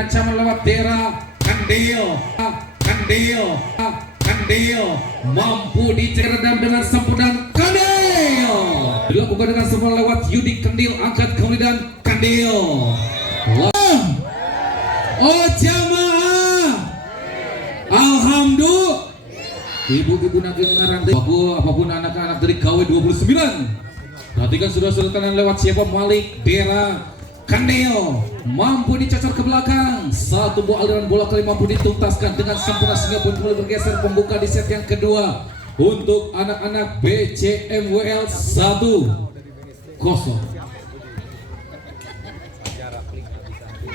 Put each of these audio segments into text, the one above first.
ancaman lewat Dera Kandil mampu diceredam dengan sempurna. Kandil dilakukan dengan sempurna lewat Yudi Kandil, angkat kemudian Kandil. Oh jamaah, alhamdulillah. Ibu-ibu nagih ngarang apapun anak-anak dari KW 29. Perhatikan sudah kanan lewat siapa Malik Dera Kandil mampu dicacar ke belakang. Satu buah aliran bola kali mampu dituntaskan dengan sempurna sehingga pun mulai bergeser pembuka di set yang kedua untuk anak-anak BCMWL 1-0.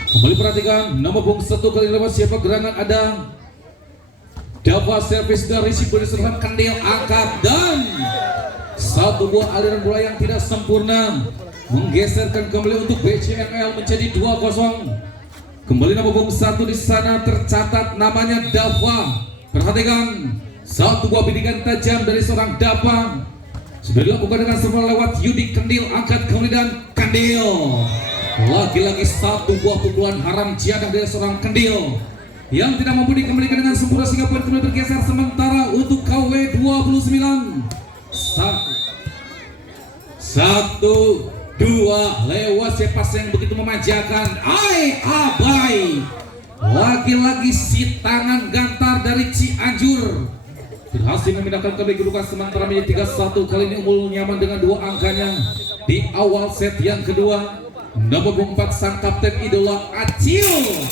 Kembali perhatikan nomor punggung 1 kali lewat siapa gerangan ada Dava servis dari risiko diserahkan Kandil, angkat dan satu buah aliran bola yang tidak sempurna menggeserkan kembali untuk BCML menjadi 2-0. Kembali nomor punggung 1 di sana tercatat namanya Dava. Perhatikan satu buah bidikan tajam dari seorang Dava sudah dilakukan dengan sempurna lewat Yudi Kandil, angkat kemudian Kandil. Lagi-lagi satu buah pukulan haram jiadah dari seorang Kandil yang tidak mampu dikembalikan dengan sempurna sehingga poin kedua bergeser sementara untuk KW 29. 1-2 lewat sepas yang begitu memanjakan. Abai lagi-lagi si tangan gantar dari Cianjur berhasil memindahkan kembali kedudukan sementara menjadi 3-1. Kali ini Unggul nyaman dengan dua angkanya di awal set yang kedua. Nomor 4 sang kapten idola Acil,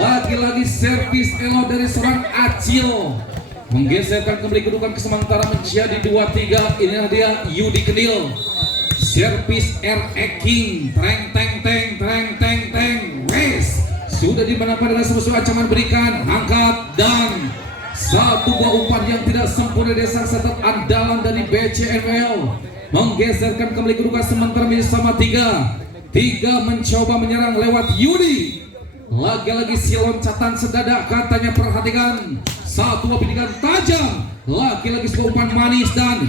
lagi-lagi servis elo dari seorang Acil menggeserkan kembali kedudukan sementara menjadi 2-3. Inilah dia Yudi Kandil, servis RE King, treng wes sudah dimanapun dengan sebuah ancaman berikan, angkat dan satu buah umpan yang tidak sempurna dari sang setat andalan dari BCML menggeserkan kembali kedudukan sementara menjadi sama 3 mencoba menyerang lewat Yudi. Lagi-lagi si loncatan sedadak katanya. Perhatikan satu buah bidikan tajam, lagi-lagi sebuah umpan manis dan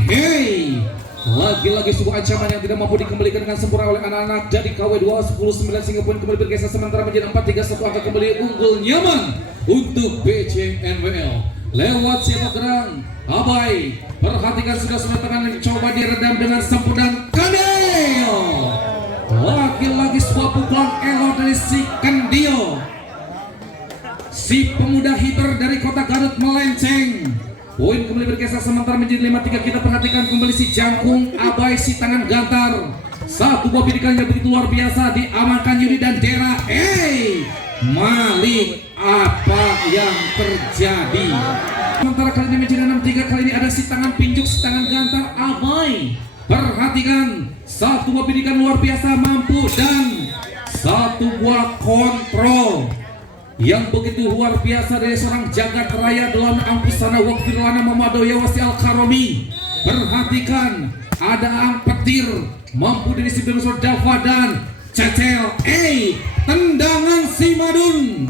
lagi-lagi sebuah ancaman yang tidak mampu dikembalikan dengan sempurna oleh anak-anak dari KW 2-19 sehingga pun kembali bergeser sementara menjadi 4-3. Angka kembali unggul nyaman untuk BCMWL lewat siapa gerang Abai. Perhatikan sudah tangan mencoba diredam dengan sempurna. Kandil lagi-lagi sebuah pukulan elo dari si Kandil, si pemuda hitter dari kota Garut melenceng. Poin kembali bergeser sementara menjadi 5-3. Kita perhatikan kembali si Jangkung Abai, si tangan gantar. Satu buah bidikan yang begitu luar biasa diamankan Yudi dan Dera. Malik, apa yang terjadi? Sementara kali ini menjadi 6-3. Kali ini ada si tangan pinjuk, si tangan gantar Abai. Perhatikan satu buah bidikan luar biasa mampu dan satu buah kontrol yang begitu luar biasa dari seorang jagat raya dalam Ampusana Wakfirlana Mamadoya Wasi Al-Karomi. Perhatikan ada ang petir mampu didisiplin oleh Dava dan Cecel. Tendangan si Madun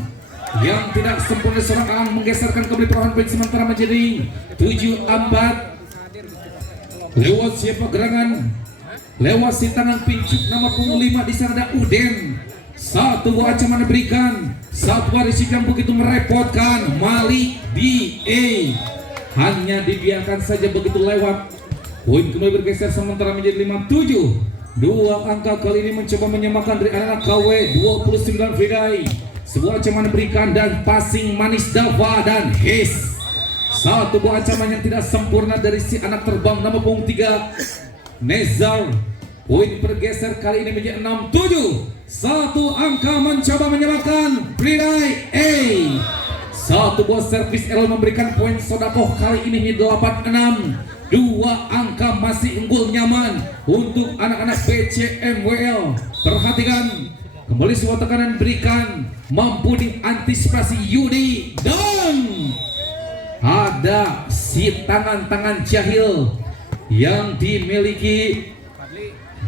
yang tidak sempurna seorang ang menggeserkan kembali perohan poin sementara menjadi 7-4. Lewat siapa gerangan, lewat si tangan pinjuk nama punggung 5 di sana ada Uden. Satu buah ancaman diberikan, satu buah risiko yang begitu merepotkan. Malik DA hanya dibiarkan saja begitu lewat. Poin kembali bergeser sementara menjadi 5-7. Dua angka kali ini mencoba menyamakan dari anak KW 29 Friday. Sebuah ancaman diberikan dan passing manis Dava dan His. Satu buah ancaman yang tidak sempurna dari si anak terbang nama punggung 3 Nezar. Poin bergeser kali ini menjadi 6-7. Satu angka mencoba menyamakan Friday. Satu buah servis elo memberikan poin sodakoh kali ini 8-6. Dua angka masih unggul nyaman untuk anak-anak BCMWL. Perhatikan kembali sebuah tekanan berikan, mampu diantisipasi Yudi dan ada si tangan-tangan jahil yang dimiliki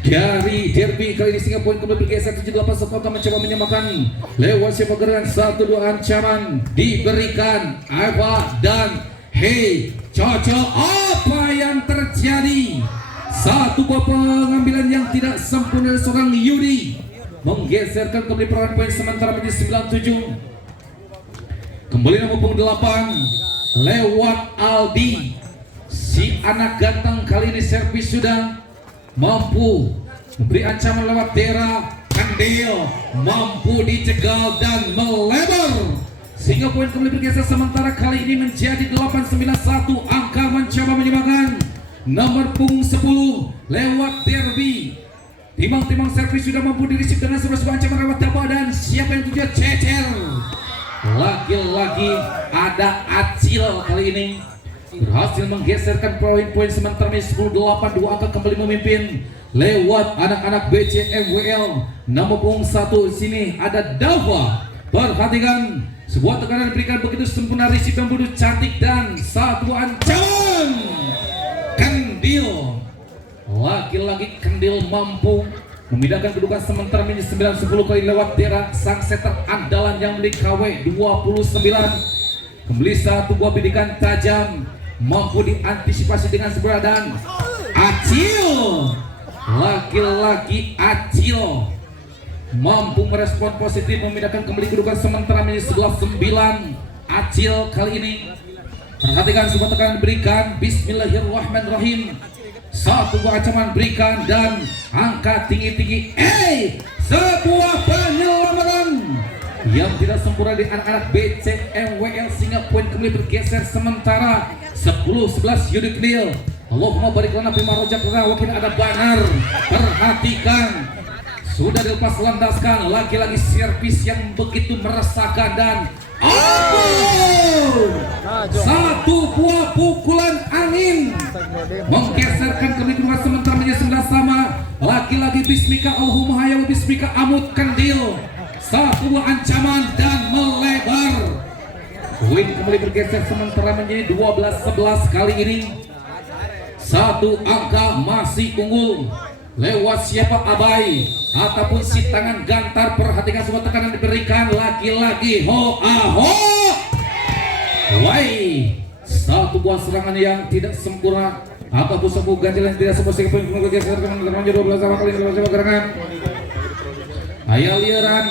dari Derby kali ini sehingga poin kembali bergeser 7-8. Sekota mencoba menyamakan lewat siapa gerangan. 1-2 ancaman diberikan Eva dan cocok. Apa yang terjadi? Satu buah pengambilan yang tidak sempurna dari seorang Yudi menggeserkan kembali perolehan poin sementara menjadi 97. Kembali nomor punggung 8 lewat Aldi. Si anak ganteng kali ini servis sudah mampu memberi ancaman lewat Dera. Kandil mampu dicegal dan melebar sehingga poin kembali bergeser sementara kali ini menjadi 891. Angka mencoba menyumbangkan nomor punggung 10 lewat Derby. Timang-timang servis sudah mampu dirisip dengan sebuah ancaman lewat Daba dan siapa yang tujuh cecer. Lagi-lagi ada Acil kali ini berhasil menggeserkan poin-poin sementara 10-8. Dua angka kembali memimpin lewat anak-anak BCMWL. Nomor punggung 1 sini ada Dava. Perhatikan sebuah tekanan diberikan begitu sempurna, risip yang begitu cantik dan satu ancaman. Kendil, laki-laki Kendil mampu memindahkan kedudukan sementara menjadi 9-10 kali lewat Dera, sang setter andalan yang memiliki KW 29. Kembali satu buah bidikan tajam mampu diantisipasi dengan segera dan Acil, laki-laki Acil mampu merespon positif memindahkan kembali kedudukan sementara menjadi 11-9. Acil kali ini perhatikan sebuah tekanan diberikan, bismillahirrahmanirrahim, satu buah ancaman berikan dan angka tinggi-tinggi, sebuah penyelamaran yang tidak sempurna di anak-anak BCMWL sehingga poin kembali bergeser sementara 10-11 unit nil. Allahumma barik lana bima rojakna, wakil ada banar. Perhatikan sudah dilepas landaskan, lagi-lagi servis yang begitu meresahkan dan satu buah pukulan angin menggeserkan kedudukan sementara menjadi 11 sama. Lagi-lagi bismika Allahumma hayya wa bismika amut Kendil, satu buah ancaman dan melebar. Poin kembali bergeser sementara menjadi 12-11 kali ini. Satu angka masih unggul lewat siapa Abai ataupun si tangan gantar. Perhatikan semua tekanan diberikan, lagi-lagi ho aho. Wai, satu buah serangan yang tidak sempurna ataupun sebuah ganjil yang tidak sempurna sehingga poin kembali bergeser menjadi 12 sama kali lewat siapa gerangan. Ayah liaran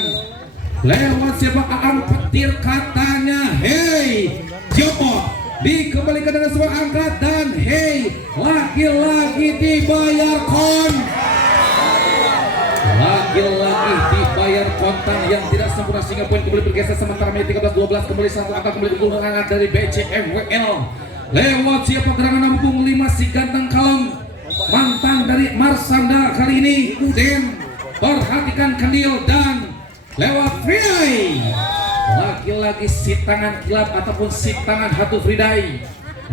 lewat siapa Aang petir katanya, hei Joko dikembalikan dengan sebuah angka dan hei lagi-lagi dibayar lagi-lagi dibayar kontan yang tidak sempurna sehingga poin kembali bergeser sementara menjadi 13-12. Kembali satu angka kembali kegunaan dari BCMWL lewat siapa gerangan nomor punggung 5 si ganteng kalem mantan dari Marsanda kali ini Uden. Perhatikan Kendil dan lewat Friday, lagi-lagi si tangan kilap ataupun si tangan hatu Friday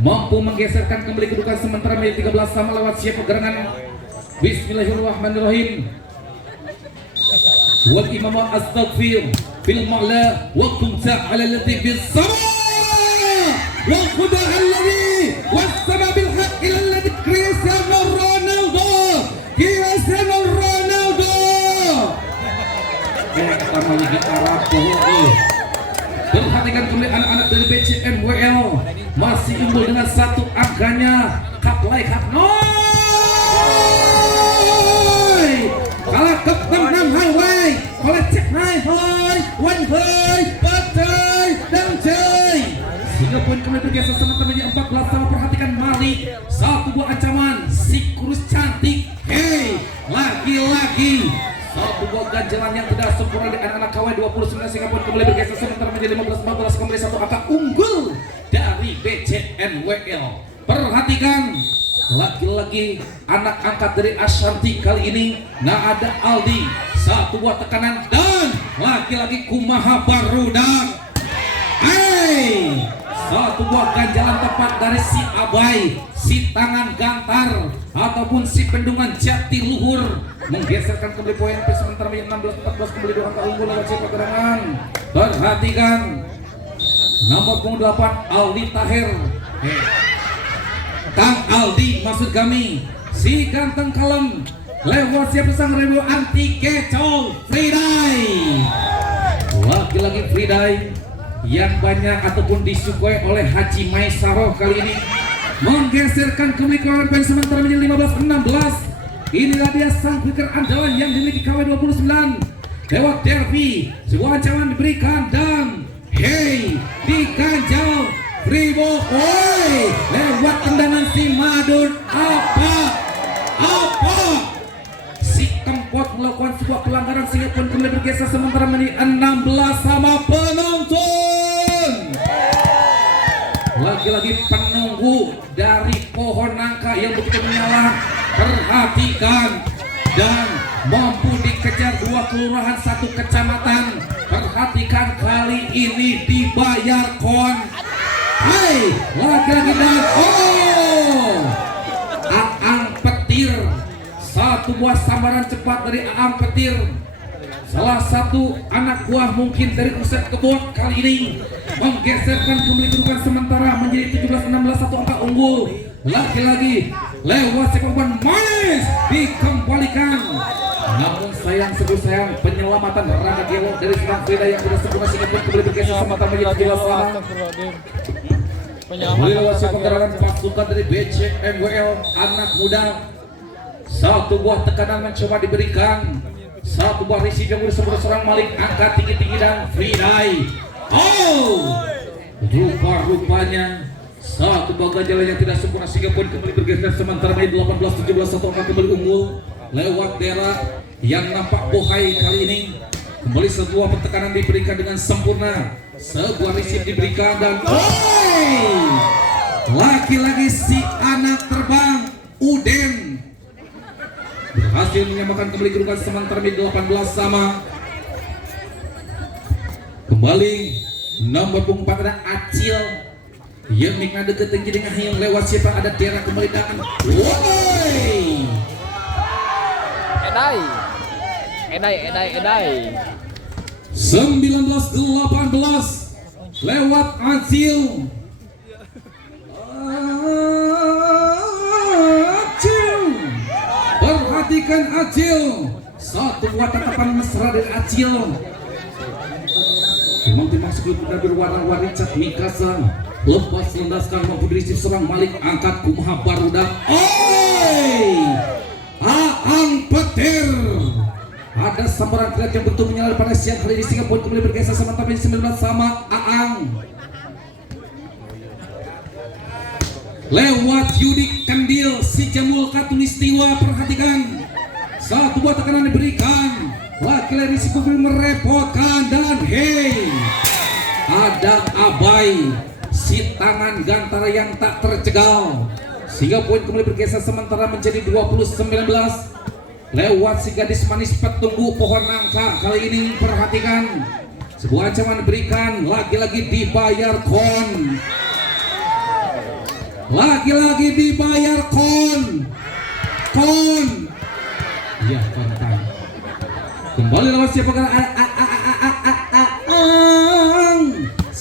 mampu menggeserkan kembali kedudukan sementara menjadi 13 sama lewat siapa gerangan bismillahirrahmanirrahim. Wal imam astaghfir fil ma'la wa kunta ala lati bis sama wa khuda alladhi was sama bil haqq ila alladhi Cristiano Ronaldo. Perhatikan kembali anak-anak dari BCMWL masih unggul dengan satu angkanya. Kaplay kalau kepenam highway oleh cek hai one hai batai dan jai sehingga poin kembali bergeser sementara menjadi 14 sama. Perhatikan Malik, satu buah ancaman si kurus cantik, hei lagi-lagi satu buah ganjalan yang tidak sempurna di anak-anak KW 29 sehingga poin kembali bergeser sementara menjadi 15-14. Kembali satu angka unggul dari BCMWL. Perhatikan lagi-lagi anak angkat dari Ashanti kali ini. Nah ada Aldi, satu buah tekanan dan lagi-lagi kumaha barudak. Satu buah ganjalan tepat dari si Abai, si tangan gantar ataupun si pendungan jati luhur menggeserkan kembali poin sementara menjadi 16-14. Kembali dua angka unggul lewat siapa gerangan. Perhatikan nomor punggung 8 Aldi Tahir, Kang Aldi maksud kami, si ganteng kalem lewat siapa sang review anti kecoh Friday. Lagi-lagi Friday yang banyak ataupun disukai oleh Haji Maisaro kali ini menggeserkan kembali poin sementara menjadi 15-16. Inilah dia sang kicker andalan yang dimiliki KW 29 lewat Derby, sebuah ancaman diberikan dan hey diganjal Fribo, oi lewat tendangan si Madun. Apa si Kempot melakukan sebuah pelanggaran sehingga pun kembali bergeser sementara menit 16 sama penonton. Lagi-lagi penunggu dari pohon nangka yang begitu menyala, perhatikan, dan mampu dikejar dua kelurahan satu kecamatan. Perhatikan kali ini dibayar kon. Hai, lagi-lagi dan Aang Petir, satu buah sambaran cepat dari Aang Petir, salah satu anak buah mungkin dari pusat kebun kali ini menggeserkan kembali kedudukan sementara menjadi 17-16, satu angka unggul. Lagi-lagi lewat sekorban manis dikembalikan, namun sayang penyelamatan Rangga Gelo dari Serang Frida yang sudah sempurna sehingga pun kembali bergeser semata menjadi 2-2. Lewat sekorban pasukan dari BCMWL anak muda, satu buah tekanan mencoba diberikan, satu buah risih yang sudah serang Malik angkat tinggi-tinggi dan Fridai. Rupa-rupanya satu buah ganjalan yang tidak sempurna sehingga pun kembali bergeser sementara menjadi 18-17, satu angka kembali unggul. Lewat Dera yang nampak bohai kali ini, kembali sebuah pertekanan diberikan dengan sempurna, sebuah risih diberikan dan lagi-lagi si anak terbang Uden berhasil menyamakan kembali kedudukan sementara menjadi 18 sama. Kembali nomor 4 ada Acil yang mikna deket tinggi dengan yang lewat siapa ada Dera kembali datang. Edai 19-18 lewat Acil. Perhatikan Acil, satu buah tatapan mesra dari Acil. Timang-timang sebelum benar berwarna-warni cat Mikasa lepas landaskan mampu dirisip serang Malik angkat kumaha barudak. Aang Petir, ada sambaran kilat yang betul menyala pada siang hari ini sehingga poin kembali bergeser sementara 19 sama Aang. Lewat Yudik Kandil si Jamul Katulistiwa, perhatikan satu buah tekanan diberikan, laki-laki risiko merepotkan dan ada Abai si tangan gantara yang tak tercegal sehingga poin kembali bergeser sementara menjadi 20-19 lewat si gadis manis petunggu pohon nangka. Kali ini perhatikan sebuah ancaman diberikan, lagi-lagi dibayar kon. Lagi-lagi dibayar kon. Iya, kontan. Kembali lewat siapa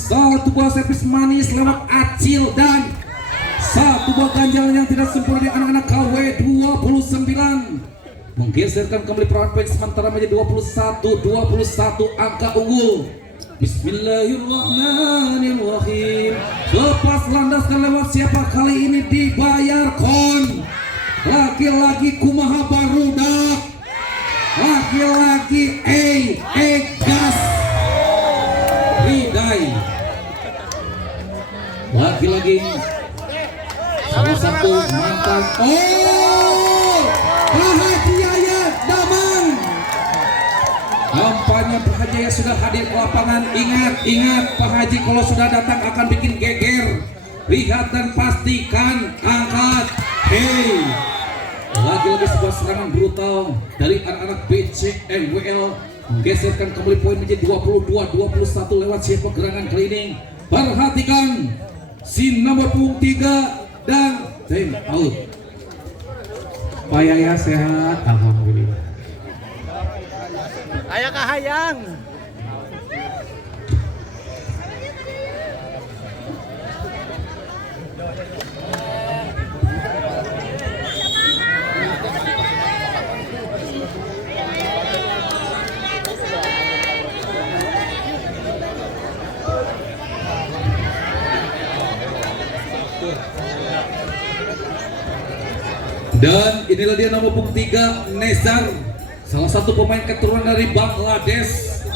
satu buah servis manis lewat Acil dan satu buah ganjalan yang tidak sempurna di anak-anak KW 29 menggeserkan kembali perawan poin sementara menjadi 21-21 angka unggul. Bismillahirrahmanirrahim. Lepas landaskan lewat siapa kali ini dibayar kon. Laki-laki kumaha barudak. Laki-laki gas. Ridai. Laki-laki salah satu mantan Pak Haji Yaya Damang. Kampanye Pak Haji Yaya sudah hadir ke lapangan. Ingat Pak Haji kalau sudah datang akan bikin geger. Lihat dan pastikan, angkat. Lagi-lagi sebuah serangan brutal dari anak-anak BCMWL menggeserkan kembali poin menjadi 22-21 lewat siapa gerangan kali ini. Perhatikan si nomor 3 dan time out. Pak Yaya sehat, alhamdulillah. Ayah kahayang. Dan inilah dia nomor 3 Nezar, salah satu pemain keturunan dari Bangladesh.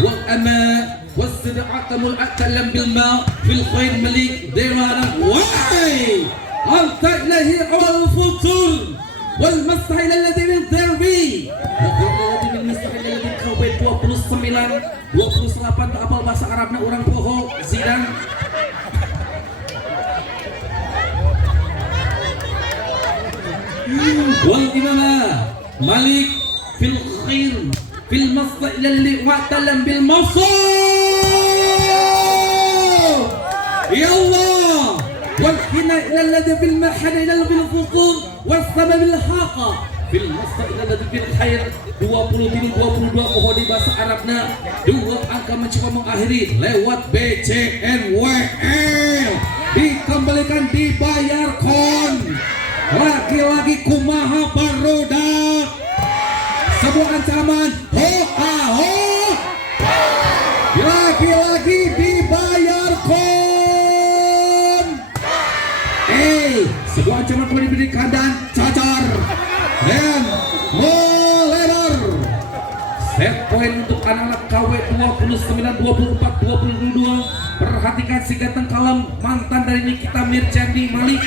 Wal ama wasra'atamul akalam bil ma fil khair malik dewana wai anta ilahi awal futur wal mustahil alladhi min darbi wa alladhi min mustahil alladhi kawai 29 28 tak apal bahasa Arabna orang poho Zidane. Wal imama Malik fil khair fil masdaq lalli wa talam bil mawsuf ya Allah wal hina ila alladhi bil mahana ila bil futur was sama bil haqa fil masdaq alladhi bil khair 20 22 pohon di bahasa Arabna dua angka mencoba mengakhiri lewat BCNWL dikembalikan dibayar kon. Lagi-lagi kumaha barudak sebuah ancaman ho aho lagi-lagi dibayar kon. Sebuah ancaman kembali diberikan dan cacar dan melebar. Set poin untuk anak-anak KW 29 24 22. Perhatikan si ganteng kalem mantan dari Nikita Mirjani Malik.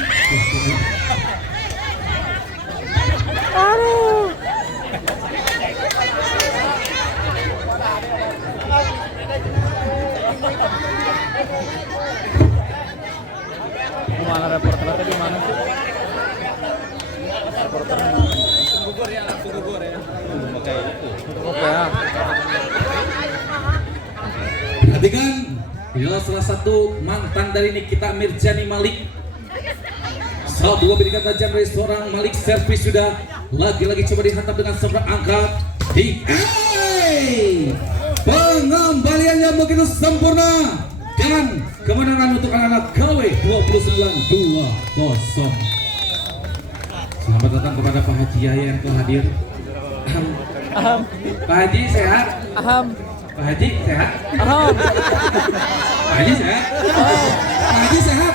Mana reporternya di mana sih? Reporter langsung gugur ya. Oke itu. Oke ya. Perhatikan, inilah salah satu mantan dari Nikita Mirjani Malik. Saat dua berikan tajam dari seorang Malik, servis sudah lagi-lagi coba dihantam dengan seberang angka di pengembalian yang begitu sempurna dan kemenangan untuk anak-anak KW 29-20. Selamat datang kepada Pak Haji Yahya yang telah hadir. Pak Haji sehat? Pak Haji sehat? Pak Haji sehat? Pak Haji sehat?